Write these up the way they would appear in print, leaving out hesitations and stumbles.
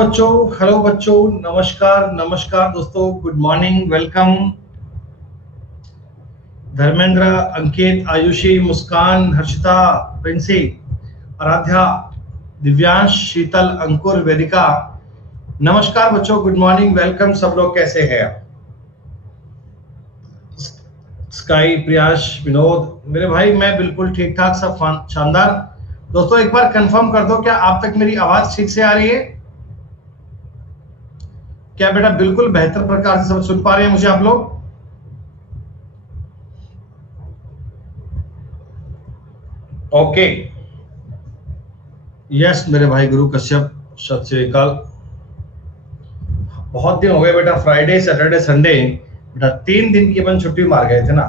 Hello बच्चों, नमस्कार नमस्कार दोस्तों, गुड मॉर्निंग, वेलकम। धर्मेंद्र, अंकित, आयुषी, मुस्कान, हर्षिता, प्रिंसी, आराध्या, दिव्यांश, शीतल, अंकुर, वेदिका। नमस्कार बच्चों, गुड मॉर्निंग, वेलकम। सब लोग कैसे हैं आप? स्काई, प्रियांश, विनोद, मेरे भाई मैं बिल्कुल ठीक ठाक, सब शानदार। दोस्तों एक बार कंफर्म कर दो, क्या आप तक मेरी आवाज ठीक से आ रही है? क्या बेटा बिल्कुल बेहतर प्रकार से सब सुन पा रहे हैं मुझे आप लोग? ओके, यस मेरे भाई गुरु कश्यप, सत श्री अकाल। बहुत दिन हो गए बेटा, फ्राइडे सैटरडे संडे बेटा 3 दिन की अपन छुट्टी मार गए थे ना।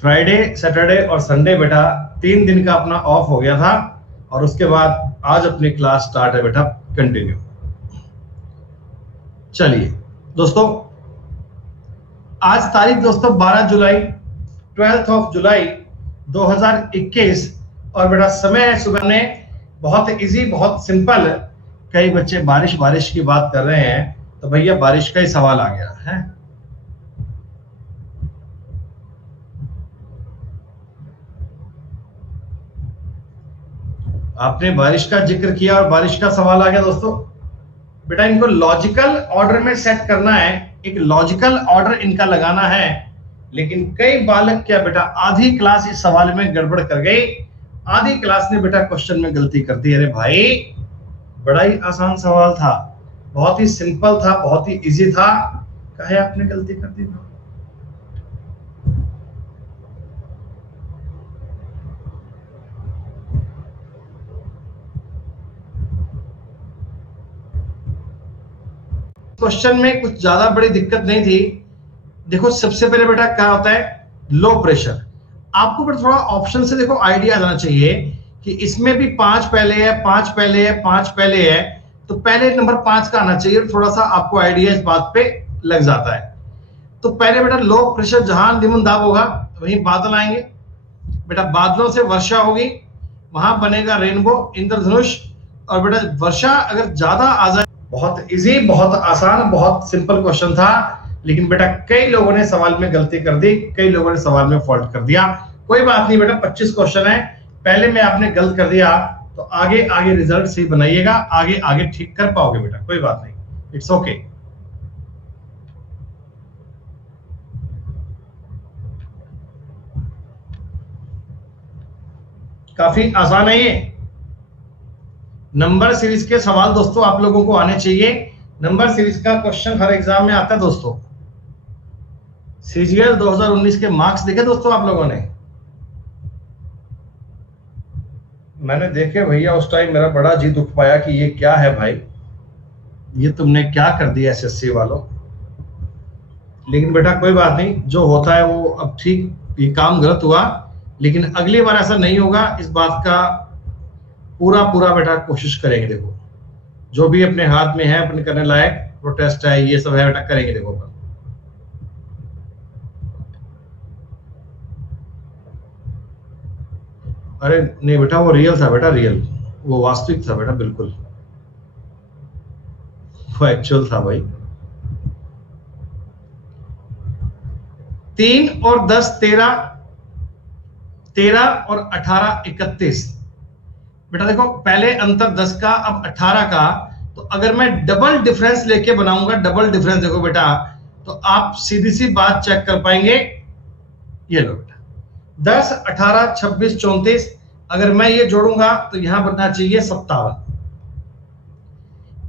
फ्राइडे सैटरडे और संडे बेटा 3 दिन का अपना ऑफ हो गया था, और उसके बाद आज अपनी क्लास स्टार्ट है बेटा, कंटिन्यू। चलिए दोस्तों, आज तारीख दोस्तों 12 जुलाई, 12 ऑफ जुलाई 2021, और बेटा समय है सुबह में। बहुत इजी, बहुत सिंपल। कई बच्चे बारिश बारिश की बात कर रहे हैं, तो भैया बारिश का ही सवाल आ गया है। आपने बारिश का जिक्र किया और बारिश का सवाल आ गया दोस्तों। बेटा इनको लॉजिकल ऑर्डर में सेट करना है, एक लॉजिकल ऑर्डर इनका लगाना है। लेकिन कई बालक क्या बेटा आधी क्लास इस सवाल में गड़बड़ कर गई, आधी क्लास ने बेटा क्वेश्चन में गलती कर दी। अरे भाई बड़ा ही आसान सवाल था, बहुत ही सिंपल था, बहुत ही इजी था, काहे आपने गलती कर दी? क्वेश्चन में कुछ ज्यादा बड़ी दिक्कत नहीं थी। देखो सबसे पहले बेटा क्या होता है, लो प्रेशर। आपको बेटा थोड़ा ऑप्शन से देखो आइडिया आना चाहिए कि इसमें भी 5 पहले है, 5 पहले है, 5 पहले है, तो पहले नंबर 5 का आना चाहिए। थोड़ा सा आपको आइडिया इस बात पे लग जाता है। तो पहले बेटा लो प्रेशर जहां निम्न दाब होगा वहीं बादल आएंगे बेटा, बादलों से वर्षा होगी, वहां बनेगा रेनबो, इंद्रधनुष। और बेटा वर्षा अगर ज्यादा आ जाए, बहुत इजी, बहुत आसान, बहुत सिंपल क्वेश्चन था। लेकिन बेटा कई लोगों ने सवाल में गलती कर दी, कई लोगों ने सवाल में फॉल्ट कर दिया। कोई बात नहीं बेटा, 25 क्वेश्चन है, पहले में आपने गलत कर दिया तो आगे आगे रिजल्ट सही बनाइएगा, आगे आगे ठीक कर पाओगे बेटा, कोई बात नहीं, इट्स ओके। काफी आसान है ये। नंबर सीरीज के सवाल दोस्तों आप लोगों को आने चाहिए। नंबर सीरीज का क्वेश्चन हर एग्जाम में आता है दोस्तों। सीजीएल 2019 के मार्क्स देखे दोस्तों आप लोगों ने? मैंने देखे भैया, उस टाइम मेरा बड़ा जी दुख पाया कि ये क्या है भाई, ये तुमने क्या कर दिया एसएससी वालों। लेकिन बेटा कोई बात नहीं, जो होता है वो अब ठीक, ये काम गलत हुआ, लेकिन अगली बार ऐसा नहीं होगा, इस बात का पूरा पूरा बेटा कोशिश करेंगे। देखो जो भी अपने हाथ में है, अपने करने लायक, प्रोटेस्ट है, ये सब है बेटा, करेंगे। देखो अरे नहीं बेटा, वो रियल था बेटा, रियल, वो वास्तविक था बेटा, बिल्कुल वो एक्चुअल था भाई। 3 और 10 13, 13 और 18 31। बेटा देखो पहले अंतर 10 का, अब 18 का, तो अगर मैं डबल डिफरेंस लेके बनाऊंगा, डबल डिफरेंस देखो बेटा, तो आप सीधी सी बात चेक कर पाएंगे। ये लो बेटा 10 18 26 34, अगर मैं ये जोड़ूंगा तो यहां बनना चाहिए 57।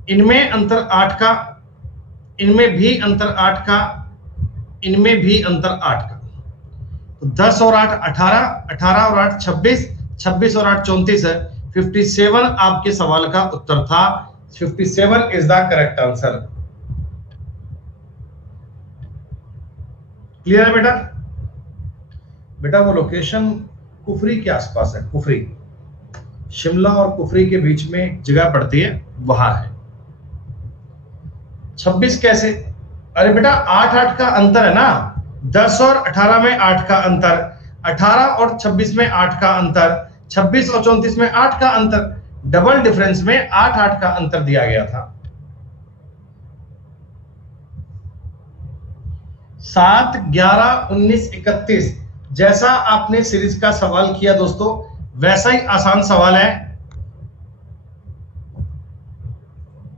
इनमें अंतर 8 का, इनमें भी अंतर 8 का, इनमें भी अंतर 8 का, तो 10 और 8 18, 18 और 8 26, 26 और 8 34 है। 57 आपके सवाल का उत्तर था। 57 is the correct answer. Clear है बेटा? बेटा वो लोकेशन कुफरी के आसपास है, कुफरी, शिमला और कुफरी के बीच में जगह पड़ती है, वहां है। 26 कैसे? अरे बेटा 8 का अंतर है ना, 10 और 18 में 8 का अंतर, 18 और 26 में 8 का अंतर, 26 और 34 में 8 का अंतर, डबल डिफरेंस में 8 का अंतर दिया गया था। 7, 11, 19, 31। जैसा आपने सीरीज का सवाल किया दोस्तों, वैसा ही आसान सवाल है।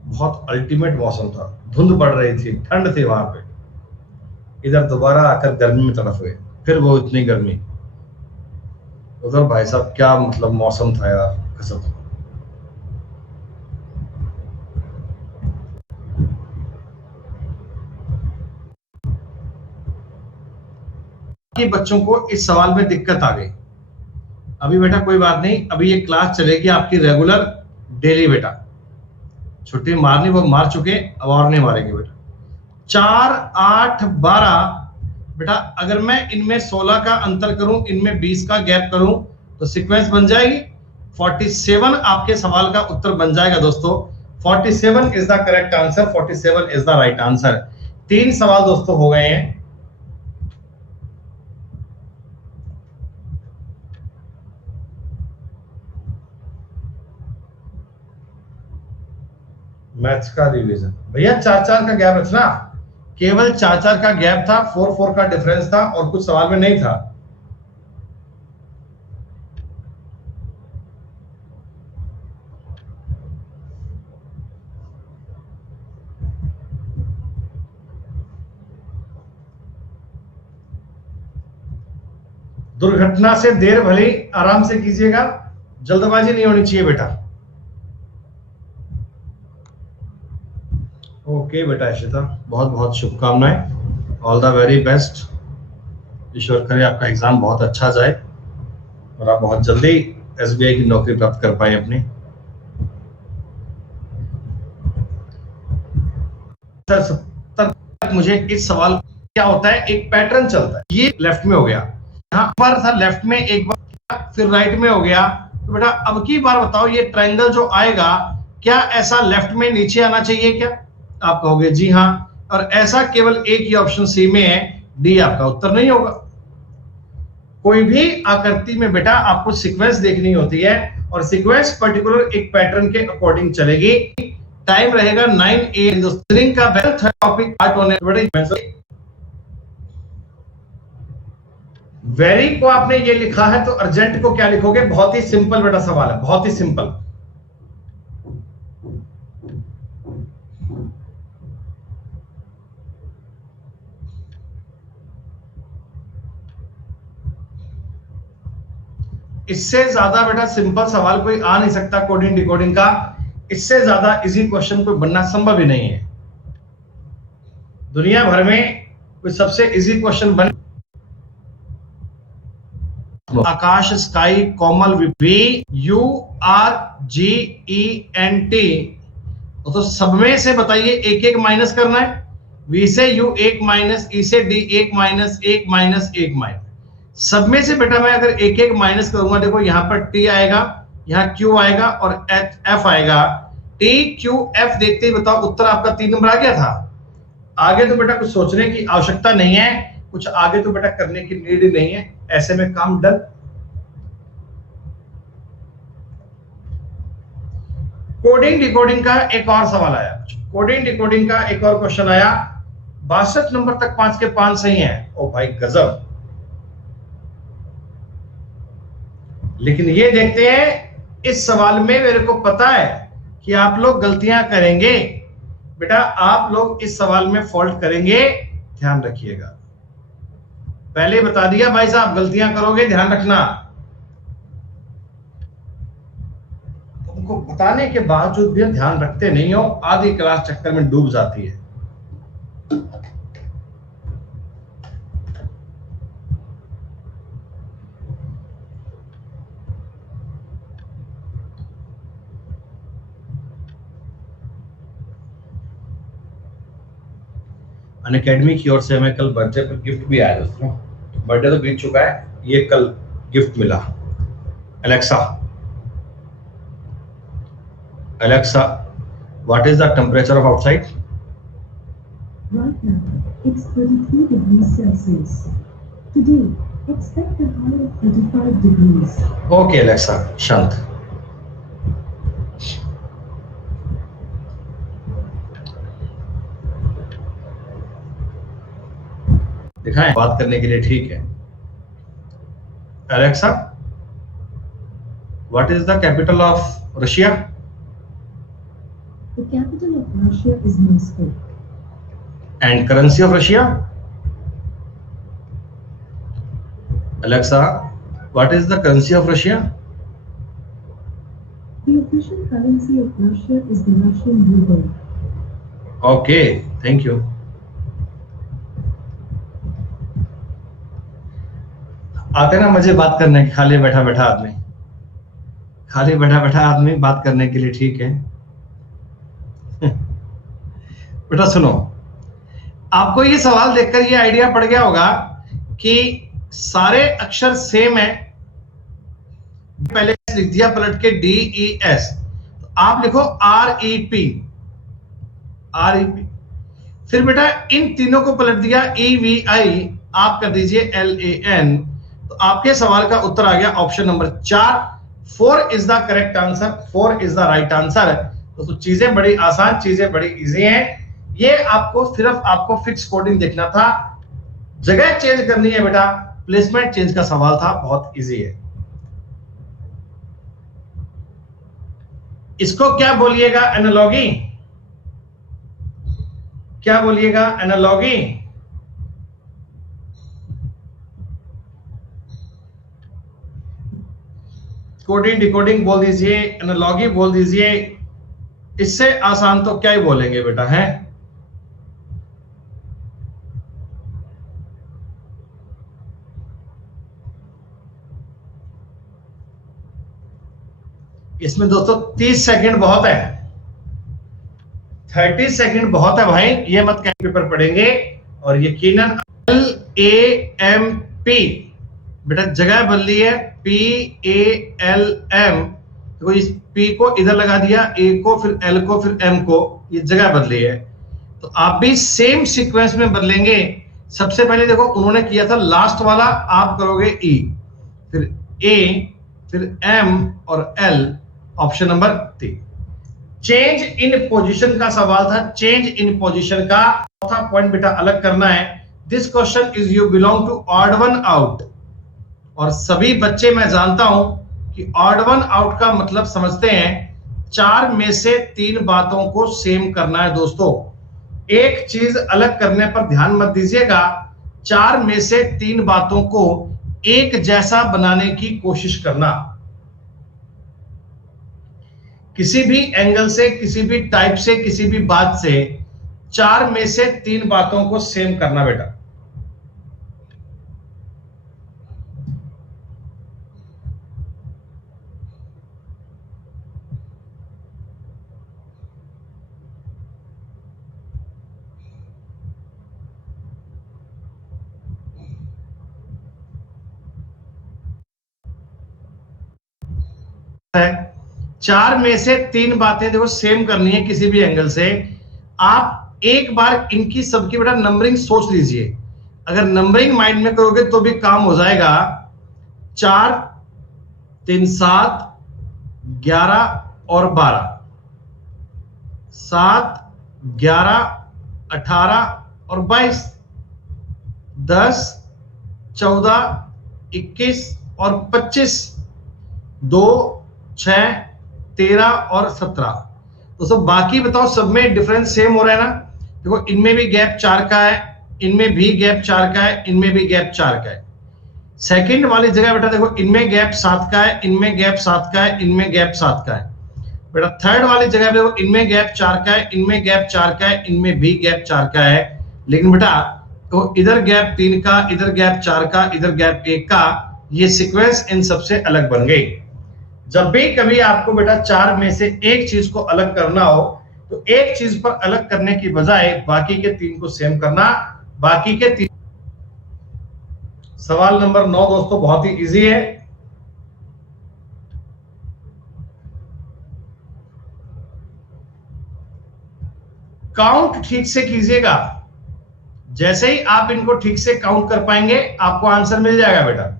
बहुत अल्टीमेट मौसम था, धुंध पड़ रही थी, ठंड थी वहां पे। इधर दोबारा आकर गर्मी में तरफ हुए, फिर वो इतनी गर्मी। उधर भाई साहब क्या मतलब मौसम था यार, कसम। कि बच्चों को इस सवाल में दिक्कत आ गई। अभी बेटा कोई बात नहीं, अभी ये क्लास चलेगी आपकी रेगुलर डेली बेटा। छुट्टी मारनी वो मार चुके, अब और नहीं मारेंगे बेटा। 4, 8, 12 बेटा, अगर मैं इनमें 16 का अंतर करूं, इनमें 20 का गैप करूं, तो सीक्वेंस बन जाएगी 47। आपके सवाल का उत्तर बन जाएगा दोस्तों। 47 is the correct answer, 47 is the right answer. 3 सवाल दोस्तों हो गए हैं। मैथ्स का रिवीजन भैया 4-4 का गैप रखना, केवल 4-4 का गैप था, 4-4 का डिफरेंस था, और कुछ सवाल में नहीं था। दुर्घटना से देर भली, आराम से कीजिएगा, जल्दबाजी नहीं होनी चाहिए बेटा। ओके बेटा इशिता, बहुत बहुत शुभकामनाएं, ऑल द वेरी बेस्ट। ईश्वर करे आपका एग्जाम बहुत अच्छा जाए और आप बहुत जल्दी एसबीआई की नौकरी प्राप्त कर पाए अपनी। मुझे इस सवाल क्या होता है, एक पैटर्न चलता है। ये लेफ्ट में हो गया, यहाँ पर था लेफ्ट में, एक बार फिर राइट में हो गया। तो बेटा अब की बार बताओ, ये ट्रायंगल जो आएगा, क्या ऐसा लेफ्ट में नीचे आना चाहिए क्या? आप कहोगे जी हाँ, और ऐसा केवल एक ही ऑप्शन सी में है, डी आपका उत्तर नहीं होगा। कोई भी आकृति में बेटा आपको सीक्वेंस देखनी होती है, और सीक्वेंस पर्टिकुलर एक पैटर्न के अकॉर्डिंग चलेगी। टाइम रहेगा 9 AM का टॉपिक पार्ट होने वेरी को आपने ये लिखा है, तो अर्जेंट को क्या लिखोगे? बहुत ही सिंपल बेटा सवाल है, बहुत ही सिंपल। इससे ज्यादा बेटा सिंपल सवाल कोई आ नहीं सकता कोडिंग डिकोडिंग का। इससे ज्यादा इजी क्वेश्चन कोई बनना संभव ही नहीं है दुनिया भर में। कोई सबसे इजी क्वेश्चन बन आकाश, स्काई, कोमल, VURGENT, तो सब में से बताइए एक एक माइनस करना है। V से U 1 माइनस, E से D 1 माइनस, 1 माइनस, 1 माइनस। सब में से बेटा मैं अगर एक एक माइनस करूंगा, देखो यहाँ पर T आएगा, यहाँ Q आएगा और F आएगा। T Q F देखते ही बताओ उत्तर आपका 3 नंबर आ गया था। आगे तो बेटा कुछ सोचने की आवश्यकता नहीं है, कुछ आगे तो बेटा करने की नीड ही नहीं है, ऐसे में काम डन। कोडिंग डिकोडिंग का एक और सवाल आया, कोडिंग डिकोडिंग का एक और क्वेश्चन आया। 62 नंबर तक 5 के 5 सही हैं। ओ भाई गजब। लेकिन ये देखते हैं, इस सवाल में मेरे को पता है कि आप लोग गलतियां करेंगे बेटा, आप लोग इस सवाल में फॉल्ट करेंगे, ध्यान रखिएगा। पहले बता दिया भाई साहब, गलतियां करोगे, ध्यान रखना। तुमको बताने के बावजूद भी ध्यान रखते नहीं हो, आधी क्लास चक्कर में डूब जाती है। अनअकैडमी की ओर से हमें कल बर्थडे पर गिफ्ट भी आया दोस्तों। बर्थडे तो बीत चुका है, ये कल गिफ्ट मिला। Alexa, Alexa, what is the temperature of outside? Right now, it's 33 degrees Celsius. Today, expect a high of 35 degrees. Okay Alexa, शांत। दिखाएं बात करने के लिए, ठीक है। Alexa, what is the capital of Russia? The capital of Russia is Moscow. And currency of Russia? Alexa, what is the currency of Russia? The official currency of Russia is the Russian ruble. Okay, thank you. आते ना मजे बात करने के, खाली बैठा बैठा आदमी बात करने के लिए, ठीक है। बेटा सुनो, आपको ये सवाल देखकर ये आइडिया पड़ गया होगा कि सारे अक्षर सेम है। पहले लिख दिया पलट के DES, तो आप लिखो REP, फिर बेटा इन तीनों को पलट दिया EVI, आप कर दीजिए LAN, तो आपके सवाल का उत्तर आ गया option number 4। 4 is the correct answer, 4 is the right answer. तो चीजें बड़ी आसान, चीजें बड़ी इजी हैं। ये आपको सिर्फ आपको फिक्स कोडिंग देखना था, जगह चेंज करनी है बेटा, प्लेसमेंट चेंज का सवाल था, बहुत इजी है। इसको क्या बोलिएगा? एनालॉगी। क्या बोलिएगा? एनालॉगी। कोडिंग डिकोडिंग बोल दीजिए, एनालॉगी बोल दीजिए, इससे आसान तो क्या ही बोलेंगे बेटा, है? इसमें दोस्तों 30 सेकंड बहुत है, 30 सेकंड बहुत है भाई, ये मत कहीं पेपर पढ़ेंगे। और यकीनन LAMP बेटा जगह बदली है, PALM, देखो इस P को इधर लगा दिया, A को, फिर L को, फिर M को, ये जगह बदली है। तो आप भी सेम सीक्वेंस में बदलेंगे। सबसे पहले देखो उन्होंने किया था लास्ट वाला, आप करोगे E, फिर A, फिर M और L, option number 3। Change in position का सवाल था, चेंज इन पोजीशन का चौथा पॉइंट बेटा अलग करना है। This question is you belong to odd one out, और सभी बच्चे मैं जानता हूं कि ऑड वन आउट का मतलब समझते हैं, 4 में से 3 बातों को सेम करना है दोस्तों। एक चीज अलग करने पर ध्यान मत दीजिएगा, 4 में से 3 बातों को एक जैसा बनाने की कोशिश करना। किसी भी एंगल से, किसी भी टाइप से, किसी भी बात से 4 में से 3 बातों को सेम करना बेटा। है 4 में से 3 बातें देखो सेम करनी है किसी भी एंगल से। आप एक बार इनकी सबकी बेटा नंबरिंग सोच लीजिए, अगर नंबरिंग माइंड में करोगे तो भी काम हो जाएगा। 4 3 7 11 और 12, 7 11 18 और 22, 10 14 21 और 25, 2 6 13 और 17। तो सब बाकी बताओ, सब में डिफरेंस सेम हो रहा है ना? देखो इनमें भी गैप 4 का है, इनमें भी गैप 4 का है, इनमें भी गैप 4 का है। सेकंड वाली जगह बेटा देखो इनमें गैप 7 का है, इनमें गैप 7 का है, इनमें गैप 7 का है। बेटा थर्ड वाली जगह देखो इनमें गैप 4 का है, इनमें गैप 4 का है, इनमें भी गैप 4 का है। लेकिन बेटा तो इधर गैप 3 का, इधर गैप 4 का, इधर गैप 1 का, ये सीक्वेंस इन सबसे अलग बन गई। जब भी कभी आपको बेटा 4 में से एक चीज को अलग करना हो, तो एक चीज पर अलग करने की बजाय बाकी के 3 को सेम करना। बाकी के 3, सवाल नंबर 9 दोस्तों बहुत ही इजी है। काउंट ठीक से कीजिएगा, जैसे ही आप इनको ठीक से काउंट कर पाएंगे आपको आंसर मिल जाएगा बेटा।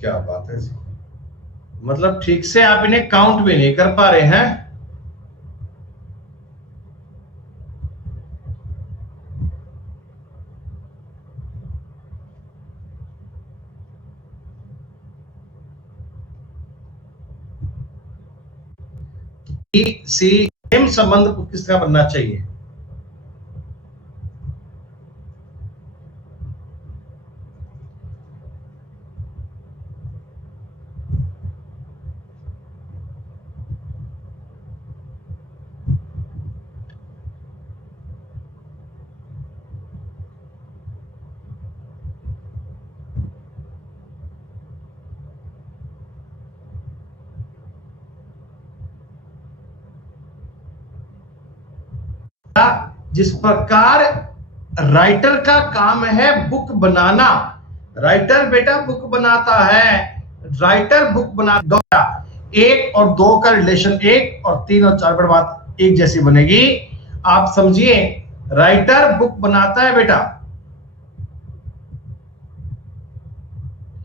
क्या बात है जी, मतलब ठीक से आप इन्हें काउंट भी नहीं कर पा रहे हैं। सी सेम संबंध किसका बनना चाहिए? जिस प्रकार राइटर का काम है बुक बनाना, राइटर बेटा बुक बनाता है, राइटर बुक बना, एक और दो का रिलेशन एक और तीन और चार पर बात एक जैसी बनेगी। आप समझिए, राइटर बुक बनाता है बेटा।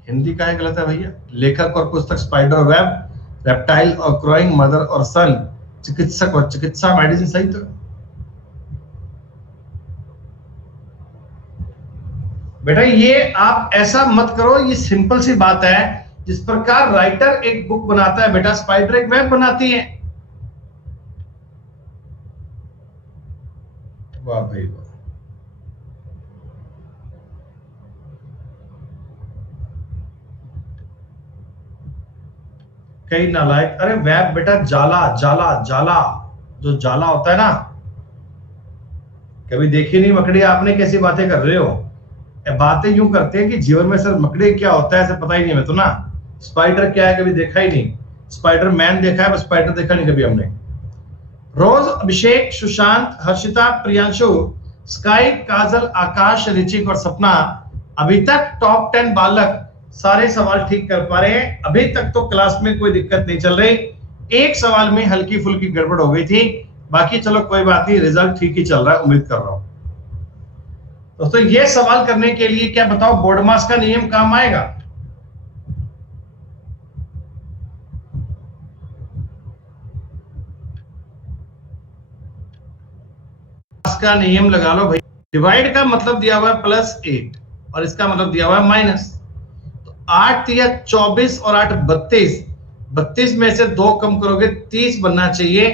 हिंदी का है गलत है भैया। लेखक और पुस्तक स्पाइडर वेब, रेप्टाइल और क्रोइंग, मदर और सन, चिकित्सक और चिकित्सा, मेडिसिन सही तो बेटा। ये आप ऐसा मत करो, ये सिंपल सी बात है। जिस प्रकार राइटर एक बुक बनाता है बेटा, स्पाइडर एक वेब बनाती है। वाह भाई वाह। कई नालायक, अरे वेब बेटा जाला, जाला जाला, जो जाला होता है ना, कभी देखी नहीं मकड़ी आपने? कैसी बातें कर रहे हो? बातें यूं करते हैं कि जीवन में सर मकड़ी क्या होता है ऐसे पता ही नहीं हमें तो ना। स्पाइडर क्या है कभी देखा ही नहीं। स्पाइडर मैन देखा है, बस स्पाइडर देखा नहीं कभी हमने। रोज, अभिषेक, सुशांत, हर्षिता, प्रियांशु, स्काई, काजल, आकाश, ऋचिक और सपना अभी तक टॉप 10 बालक सारे सवाल ठीक कर पा रहे हैं। अभी तक तो क्लास में कोई दिक्कत नहीं चल रही। एक सवाल में हल्की फुल्की गड़बड़ हो गई थी, बाकी चलो कोई बात नहीं, रिजल्ट ठीक ही चल रहा है, उम्मीद कर रहा हूं। दोस्तों ये सवाल करने के लिए क्या बताओ बोर्ड मास का नियम काम आएगा? का नियम लगा लो भाई। डिवाइड का मतलब दिया हुआ है +8 और इसका मतलब दिया हुआ है माइनस। तो 8 या 24 और 8 32, 32 में से 2 कम करोगे 30 बनना चाहिए।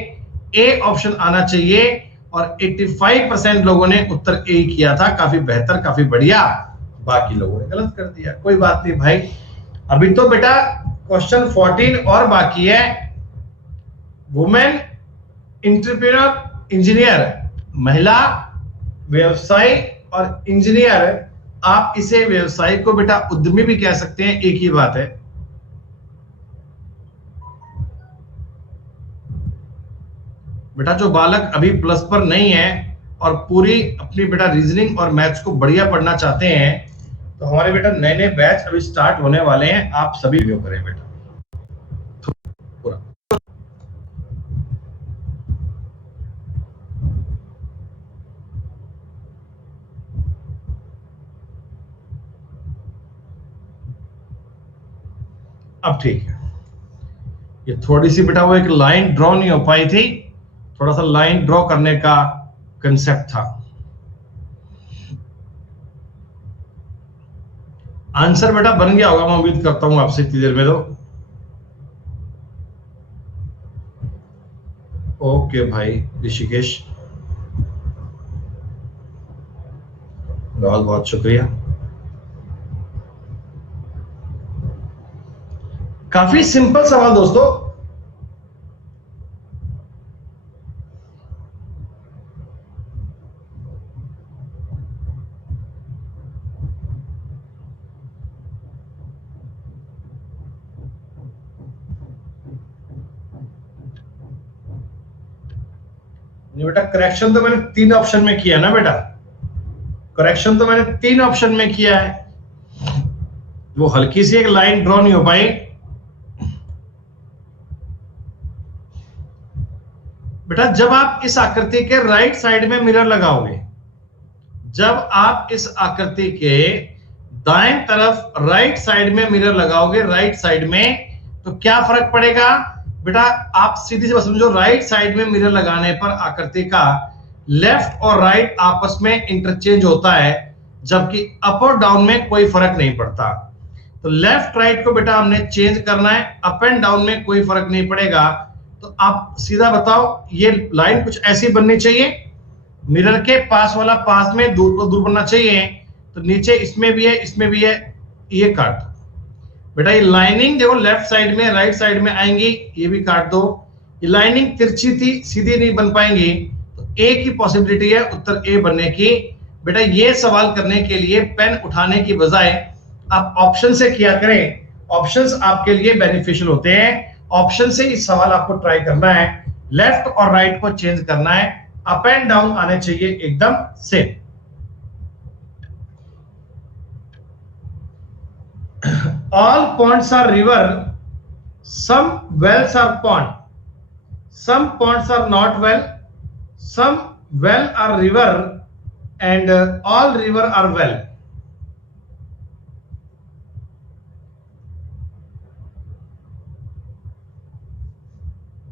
ए ऑप्शन आना चाहिए और 85% लोगों ने उत्तर ए किया था। काफी बेहतर, काफी बढ़िया। बाकी लोगों ने गलत कर दिया, कोई बात नहीं भाई। अभी तो बेटा क्वेश्चन 14 और बाकी है। वुमेन एंटरप्रेन्योर इंजीनियर, महिला व्यवसाय और इंजीनियर, आप इसे व्यवसाय को बेटा उद्यमी भी कह सकते हैं, एक ही बात है। बेटा जो बालक अभी प्लस पर नहीं है और पूरी अपनी बेटा रीजनिंग और मैथ्स को बढ़िया पढ़ना चाहते हैं, तो हमारे बेटा नए नए बैच अभी स्टार्ट होने वाले हैं। आप सभी वीडियो करें बेटा पूरा। अब ठीक है, ये थोड़ी सी बेटा वो एक लाइन ड्रॉ नहीं हो पाई थी, थोड़ा सा लाइन ड्रॉ करने का कंसेप्ट था। आंसर बेटा बन गया होगा, मैं उम्मीद करता हूं आपसे इतनी देर में। तो ओके भाई ऋषिकेश, बहुत बहुत शुक्रिया। काफी सिंपल सवाल दोस्तों। बेटा करेक्शन तो मैंने 3 ऑप्शन में किया ना बेटा, करेक्शन तो मैंने 3 ऑप्शन में किया है। वो हल्की सी एक लाइन ड्रॉ नहीं हो पाई। बेटा जब आप इस आकृति के राइट साइड में मिरर लगाओगे, जब आप इस आकृति के दाएं तरफ राइट साइड में मिरर लगाओगे, राइट साइड में, तो क्या फर्क पड़ेगा बेटा? आप सीधी सी बात समझो, राइट साइड में मिरर लगाने पर आकृति का लेफ्ट और राइट आपस में इंटरचेंज होता है, जबकि अप और डाउन में कोई फर्क नहीं पड़ता। तो लेफ्ट राइट को बेटा हमने चेंज करना है, अप एंड डाउन में कोई फर्क नहीं पड़ेगा। तो आप सीधा बताओ, ये लाइन कुछ ऐसी बननी चाहिए, मिरर के पास वाला पास में, दूर को दूर बनना चाहिए। तो नीचे इसमें भी है, इसमें भी है, ये काट दो बेटा। ये लाइनिंग देखो लेफ्ट साइड में राइट साइड में आएंगी, ये भी काट दो। ये लाइनिंग तिरछी थी, सीधी नहीं बन पाएंगी। तो एक ही पॉसिबिलिटी है उत्तर ए बनने की। बेटा ये सवाल करने के लिए पेन उठाने की बजाय आप ऑप्शन से किया करें, ऑप्शंस आपके लिए बेनिफिशियल होते हैं। ऑप्शन से इस सवाल आपको ट्राई करना है, लेफ्ट और राइट को चेंज करना है, अप एंड डाउन आने चाहिए एकदम same. All ponds are river, some wells are pond, some ponds are not well, some well are river, and all river are well.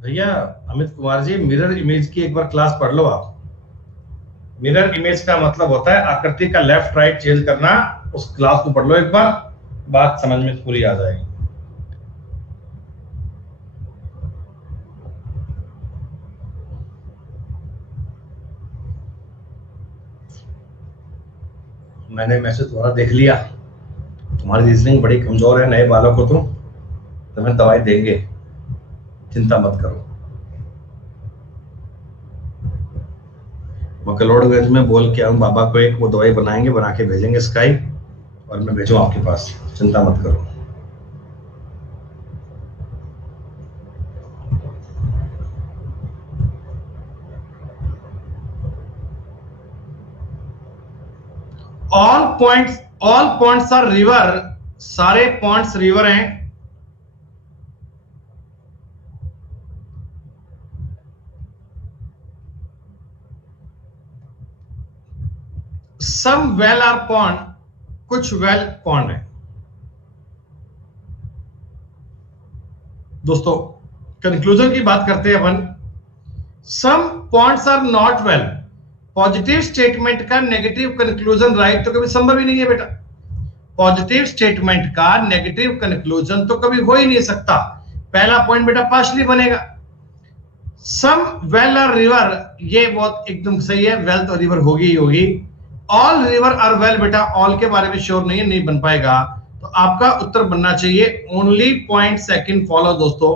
भैया अमित कुमार जी, मिरर इमेज की एक बार क्लास पढ़ लो आप। मिरर इमेज का मतलब होता है आकृति का लेफ्ट राइट चेंज करना। उस क्लास को पढ़ लो एक बार, बात समझ में पूरी आ जाएगी। मैंने मैसेज तुम्हारा देख लिया, तुम्हारी रीजनिंग बड़ी कमजोर है, नए बालों को तुम्हें दवाई देंगे, चिंता मत करो। मकलोडगंज में बोल के आऊं बाबा को, एक वो दवाई बनाएंगे, बना के भेजेंगे स्काई, और मैं भेजूं आपके पास, चिंता मत करो। ऑल पॉइंट्स आर रिवर, सारे पॉइंट्स रिवर हैं। सम वेल आर पॉन्ड, कुछ वेल पॉन्ड है। दोस्तों कंक्लूजन की बात करते हैं अपन। Some points are not well, positive statement का नेगेटिव कंक्लूजन राइट तो कभी संभव ही नहीं है बेटा। पॉजिटिव स्टेटमेंट का नेगेटिव कंक्लूजन तो कभी हो ही नहीं सकता। पहला पॉइंट बेटा पार्शली बनेगा। सम वेल आर रिवर, ये बहुत एकदम सही है, वेल तो रिवर होगी ही होगी। ऑल रिवर आर वेल, बेटा ऑल के बारे में श्योर नहीं है, नहीं बन पाएगा। तो आपका उत्तर बनना चाहिए ओनली पॉइंट सेकंड फॉलो। दोस्तों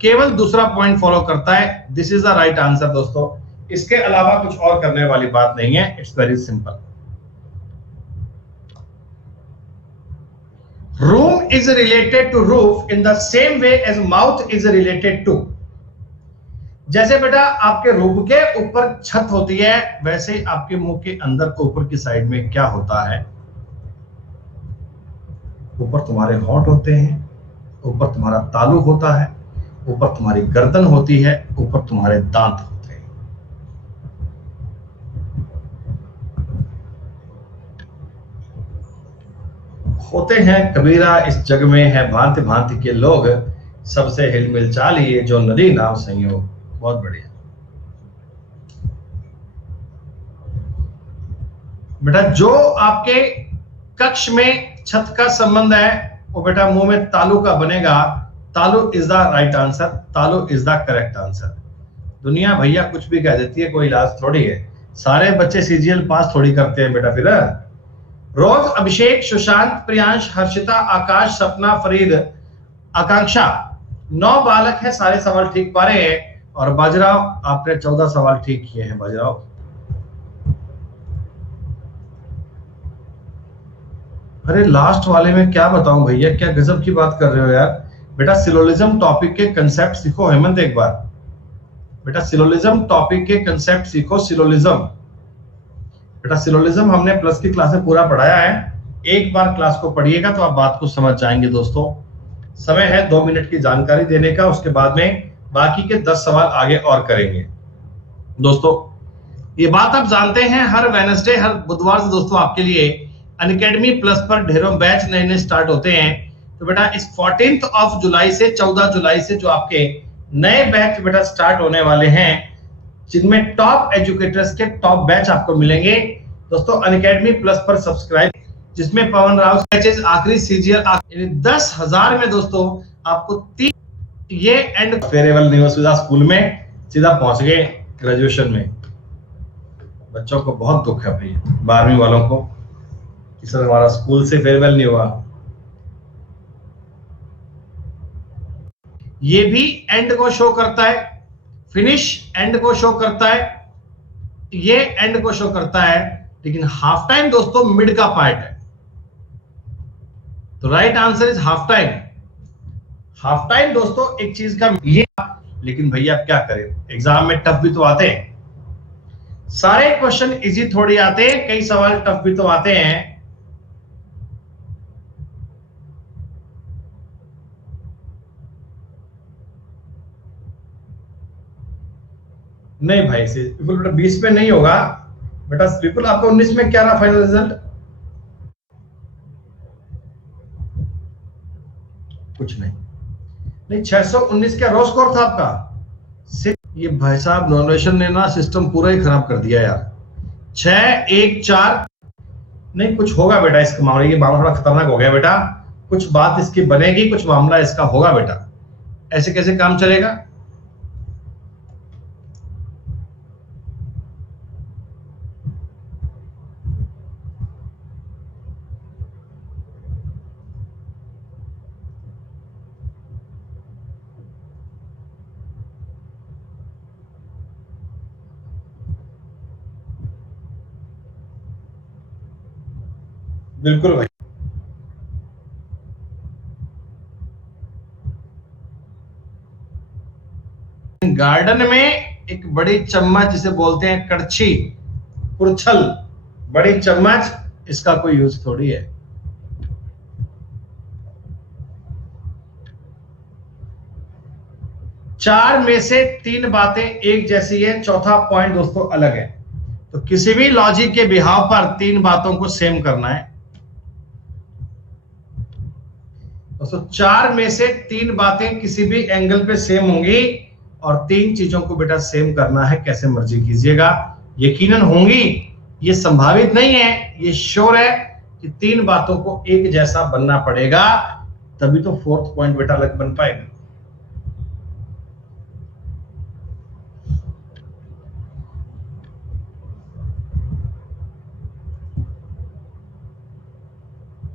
केवल दूसरा पॉइंट फॉलो करता है, this is the right answer दोस्तों। इसके अलावा कुछ और करने वाली बात नहीं है, it's very simple. Room is related to roof in the same way as mouth is related to. जैसे बेटा आपके रूम के ऊपर छत होती है, वैसे आपके मुंह के अंदर ऊपर की साइड में क्या होता है? ऊपर तुम्हारे होंठ होते हैं, ऊपर तुम्हारा तालू होता है, ऊपर तुम्हारी गर्दन होती है, ऊपर तुम्हारे दांत होते हैं। होते हैं कबीरा इस जग में है भांति भांति के लोग, सबसे हिलमिल चालिए जो नदी नाव संयोग। बहुत बढ़िया बेटा। जो आपके कक्ष में छत का संबंध है वो बेटा मुंह में तालू का बनेगा। तालू इज द राइट आंसर, तालू इज द करेक्ट आंसर। दुनिया भैया कुछ भी कह देती है, कोई इलाज थोड़ी है। सारे बच्चे सीजीएल पास थोड़ी करते हैं बेटा। फिर रोज, अभिषेक, सुशांत, प्रियांश, हर्षिता, आकाश, सपना, फरीद, आकांक्षा, 9 बालक है, सारे सवाल ठीक पा रहे हैं। और बाजराव आपने 14 सवाल ठीक किए हैं बाजराव। अरे लास्ट वाले में क्या बताऊं भैया, क्या गजब की बात कर रहे हो यार। बेटा सिलोलिज्म टॉपिक के कंसेप्ट सीखो हेमंत एक बार। बेटा सिलोलिज्म टॉपिक के कंसेप्ट सीखो। सिलोलिज्म बेटा, सिलोलिज्म हमने प्लस की क्लास में पूरा पढ़ाया है। एक बार क्लास को पढ़िएगा तो आप बात को समझ जाएंगे दोस्तों। समय है 2 मिनट की जानकारी देने का, उसके बाद में बाकी के 10 सवाल आगे और करेंगे। दोस्तों ये बात आप जानते हैं, हर वेडनेसडे, हर बुधवार से दोस्तों आपके लिए अनअकैडमी प्लस पर ढेरों बैच नए नए स्टार्ट होते हैं। तो बेटा इस 14 जुलाई से 14 जुलाई से जो आपके नए बैच बेटा स्टार्ट होने वाले हैं, जिनमें टॉप एजुकेटर्स के टॉप बैच आपको मिलेंगे दोस्तों अनअकैडमी प्लस पर सब्सक्राइब, जिसमें पवन राव बैचेस आखिरी सीजीएल 10,000 में दोस्तों आपको ये एंड फेयरवेल न्यूज़ स्कूल में सीधा पहुंच गए ग्रेजुएशन में। बच्चों को बहुत दुख है भाई 12वीं वालों को, कि सर हमारा स्कूल से फेयरवेल नहीं हुआ। ये भी एंड को शो करता है, फिनिश एंड को शो करता है, ये एंड को शो करता है, लेकिन हाफ टाइम दोस्तों मिड का पार्ट है। तो right answer is half time. Half time दोस्तों एक चीज का ये, लेकिन भैया आप क्या करें, एग्जाम में टफ भी तो आते हैं, सारे क्वेश्चन इजी थोड़ी आते हैं, कई सवाल टफ भी तो आते हैं। नहीं भाई से विपुल बेटा 20 में नहीं होगा बेटा। विपुल आपका 19 में क्या रहा फाइनल रिजल्ट? कुछ नहीं, नहीं 619 क्या रो स्कोर था आपका? ये भाई साहब नॉनवेशन ने ना सिस्टम पूरा ही खराब कर दिया यार। 614 नहीं, कुछ होगा बेटा इसका मामला, ये मामला थोड़ा खतरनाक हो गया बेटा, कुछ बात इसकी बनेगी, कुछ मामला इसका होगा बेटा, ऐसे कैसे काम चलेगा? बिल्कुल भाई, गार्डन में एक बड़ी चम्मच जिसे बोलते हैं कड़छी, कुरछल, बड़ी चम्मच, इसका कोई यूज थोड़ी है। चार में से 3 बातें एक जैसी है, चौथा पॉइंट दोस्तों अलग है। तो किसी भी लॉजिक के बिहाव पर 3 बातों को सेम करना है दोस्तों। 4 में से 3 बातें किसी भी एंगल पे सेम होंगी और 3 चीजों को बेटा सेम करना है, कैसे मर्जी कीजिएगा, यकीनन होंगी, ये संभावित नहीं है, ये श्योर है कि 3 बातों को एक जैसा बनना पड़ेगा, तभी तो 4th पॉइंट बेटा अलग बन पाएगा।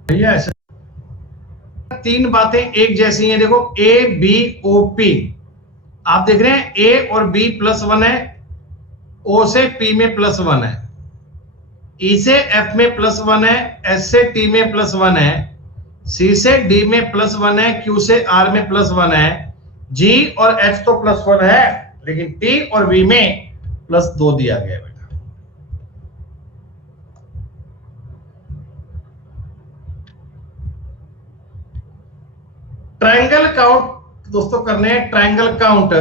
भैया ऐसे 3 बातें एक जैसी हैं, देखो ए बी ओ पी, आप देख रहे हैं ए और बी +1 है, ओ से पी में +1 है, ई से एफ में +1 है, एस से टी में +1 है, सी से डी में +1 है, क्यू से आर में +1 है, जी और एच तो +1 है, लेकिन टी और वी में +2 दिया गया बेटा। ट्रायंगल काउंट दोस्तों करने हैं, ट्रायंगल काउंट,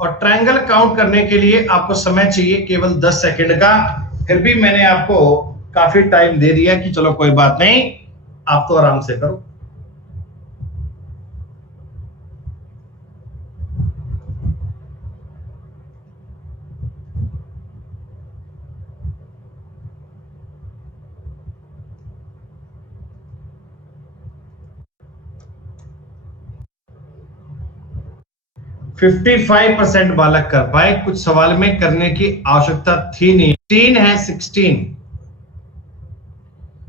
और ट्रायंगल काउंट करने के लिए आपको समय चाहिए केवल 10 सेकंड का। फिर भी मैंने आपको काफी टाइम दे दिया कि चलो कोई बात नहीं, आप तो आराम से करो। फिफ्टी 55% बालक कर पाए, कुछ सवाल में करने की आवश्यकता थी नहीं। 16 है 16,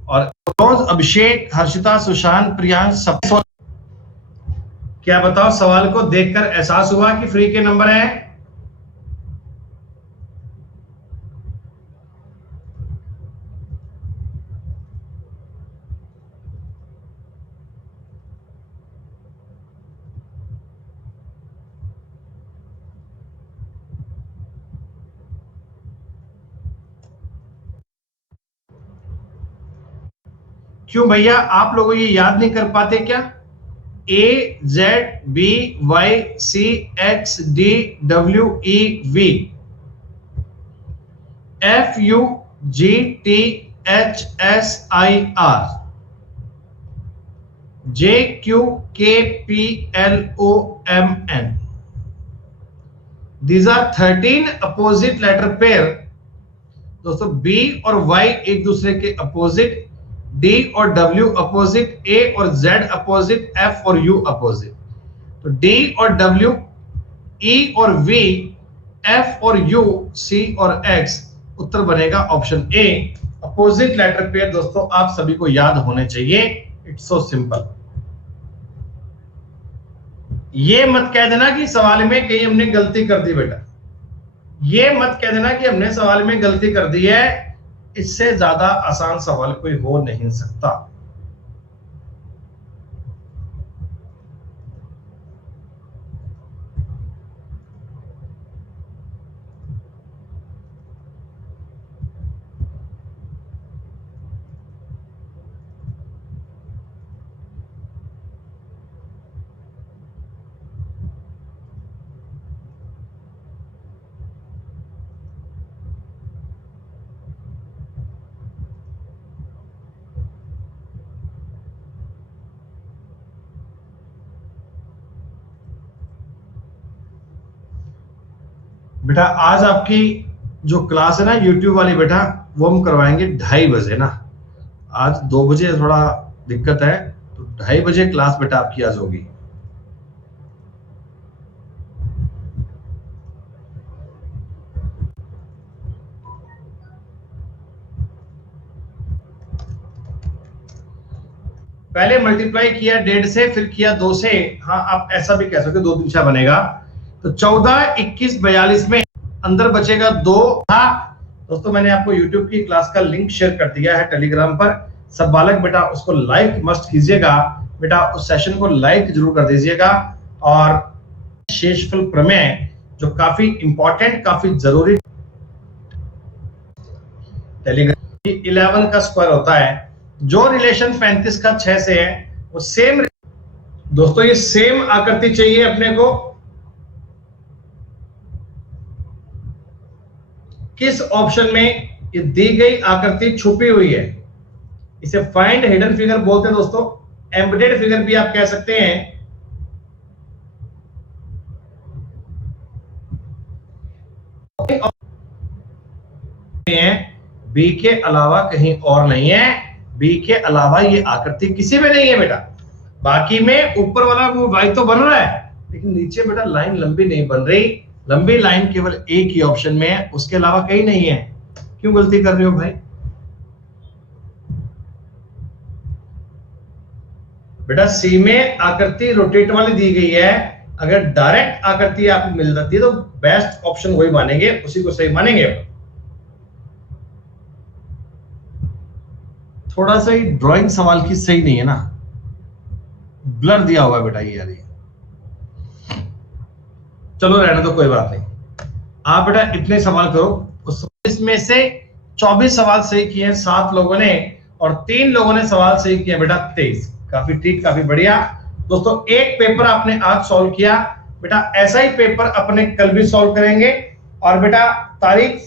और रोज अभिषेक, हर्षिता, सुशांत, प्रियांश सब। क्या बताओ, सवाल को देखकर एहसास हुआ कि फ्री के नंबर हैं? क्यों भैया आप लोग ये याद नहीं कर पाते क्या? A Z B Y C X D W E V, F U G T HSIR, JQKPLOMN. These are 13 opposite letter pair. दोस्तों B और Y एक दूसरे के अपोजिट, D और W अपोजिट, A और Z अपोजिट, F और U opposite. तो D और W, E और V, F और U, C और X. उत्तर बनेगा option A, opposite letter pair. दोस्तों आप सभी को याद होने चाहिए. It's so simple. ये मत कह देना कि सवाल में कहीं हमने गलती कर दी बेटा. ये मत कह देना कि हमने सवाल में गलती कर दी है. इससे ज्यादा आसान सवाल कोई हो नहीं सकता. बेटा आज आपकी जो क्लास है ना YouTube वाली बेटा, वो हम करवाएंगे 2:30 बजे ना. आज 2 बजे थोड़ा दिक्कत है, तो 2:30 बजे क्लास बेटा आपकी आज होगी. पहले मल्टीप्लाई किया 1.5 से, फिर किया 2 से. हाँ आप ऐसा भी कह सकते हो, 2 दिशा बनेगा. तो 14, 21, 42 में अंदर बचेगा 2. हाँ दोस्तों मैंने आपको YouTube की क्लास का लिंक शेयर कर दिया है टेलीग्राम पर. सब बालक बेटा उसको लाइक मस्ट कीजिएगा बेटा. उस सेशन को लाइक जरूर कर दीजिएगा. और शेषफल प्रमेय जो काफी इंपॉर्टेंट, काफी जरूरी, टेलीग्राम 11 का स्क्वायर होता है. जो रिलेशन 35 का 6 से है वो सेम. दोस्तों ये सेम आकृति चाहिए अपने को. किस ऑप्शन में ये दी गई आकृति छुपी हुई है? इसे फाइंड हिडन फिगर बोलते हैं दोस्तों. एम्बेडेड फिगर भी आप कह सकते हैं. बी के अलावा कहीं और नहीं है. बी के अलावा ये आकृति किसी में नहीं है बेटा. बाकी में ऊपर वाला वो वाई तो बन रहा है, लेकिन नीचे बेटा लाइन लंबी नहीं बन रही. लंबी लाइन केवल एक ही ऑप्शन में है, उसके अलावा कहीं नहीं है. क्यों गलती कर रहे हो भाई? बेटा सी में आकृति रोटेट वाली दी गई है. अगर डायरेक्ट आकृति आपको मिल जाती है तो बेस्ट ऑप्शन वही मानेंगे, उसी को सही मानेंगे. थोड़ा सा ही ड्राइंग सवाल की सही नहीं है ना, ब्लर दिया हुआ है बेटा ये यार. चलो रहने दो, कोई बात नहीं. आप बेटा इतने सवाल करो. इसमें से 24 सवाल सही किए हैं 7 लोगों ने, और 3 लोगों ने सवाल सही किए बेटा 23. काफी ठीक, काफी बढ़िया. दोस्तों एक पेपर आपने आज सॉल्व किया बेटा. ऐसा ही पेपर अपने कल भी सॉल्व करेंगे. और बेटा तारीख